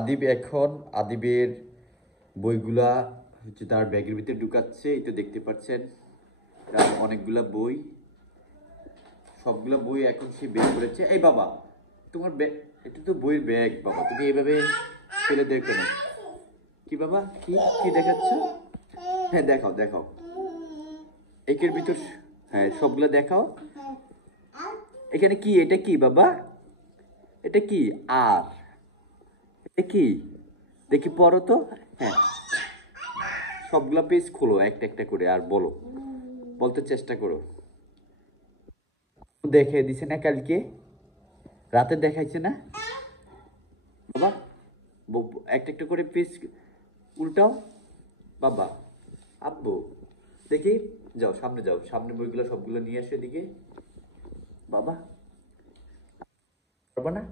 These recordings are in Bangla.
আদিব এখন আদিবের বইগুলা হচ্ছে তার ব্যাগের ভিতরে ঢুকাচ্ছে, এই তো দেখতে পাচ্ছেন অনেকগুলা বই, সবগুলা বই এখন সে বের করেছে। এই বাবা, তোমার ব্যাগ, এটা তো বইয়ের ব্যাগ বাবা, তুমি এইভাবে ফেলে দেখো না। কি বাবা, কি কি দেখাচ্ছ? হ্যাঁ দেখাও দেখাও, একের ভিতর, হ্যাঁ সবগুলা দেখাও। এখানে কি, এটা কি বাবা, এটা কি? আর এটা কি, দেখি পড়ো তো। হ্যাঁ, সবগুলা পেজ খোলো একটা একটা করে আর বলো, বলতে চেষ্টা করো। দেখে দিছে না কালকে রাতে, দেখাইছে না বাবা? একটা একটা করে পেজ উল্টাও বাবা। আব্বু দেখি, যাও সামনে, যাও সামনে, বইগুলো সবগুলো নিয়ে আসো এদিকে বাবা। পড়বা না,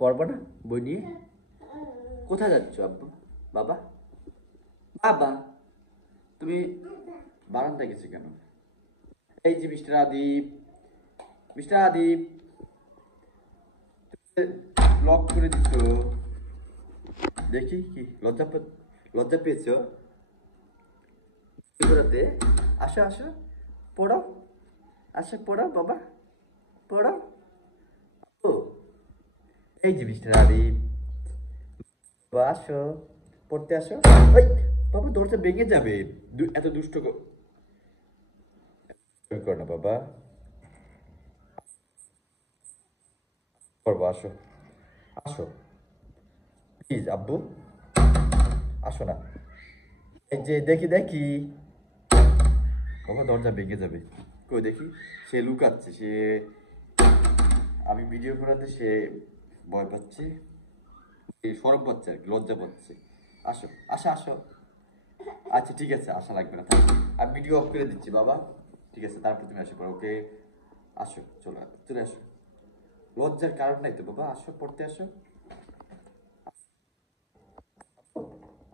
পড়বা না বই নিয়ে? কোথায় যাচ্ছ আব্বু? বাবা, বাবা তুমি বারান্দায় গেছো কেন? এই যে mister Adib, mister Adib, lock করে দিচ্ছ, দেখি কি লজ্জা লজ্জা পেয়েছো ঘোরাতে? আসো আসো, পড়ো, আসো পড়ো বাবা, পড়ো। ও, এই যে মিস্টার আদিব, বাবা আসো, পড়তে আসো। ওই বাবা, দরজা ভেঙে যাবে, এত দুষ্ট করো না বাবা, করবো, আসো আসো প্লিজ আব্বু, আসো না। এই যে দেখি দেখি, বাবা দরজা ভেঙে যাবে, কই দেখি। সে লুকাচ্ছে, সে, আমি ভিডিও করাতে সে ভয় পাচ্ছে, এই সরব পাচ্ছে আর কি, লজ্জা পাচ্ছে। আসো আসো আসো, আচ্ছা ঠিক আছে, আসা লাগবে না, থাক, আমি ভিডিও অফ করে দিচ্ছি বাবা, ঠিক আছে, তারপর তুমি আসো পড়ো, ওকে। আসো, চলো চলে আসো, লজ্জার কারণ নাই তো বাবা, আসো পড়তে আসো।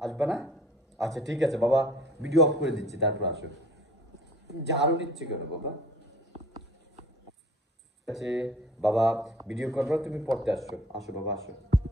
আসবে না? আচ্ছা ঠিক আছে বাবা, ভিডিও অফ করে দিচ্ছি, তারপর আসো। ঝাড়ু নিচ্ছে কেন বাবা? ঠিক আছে বাবা, ভিডিও করবো, তুমি পড়তে আসছো, আসো বাবা আসো।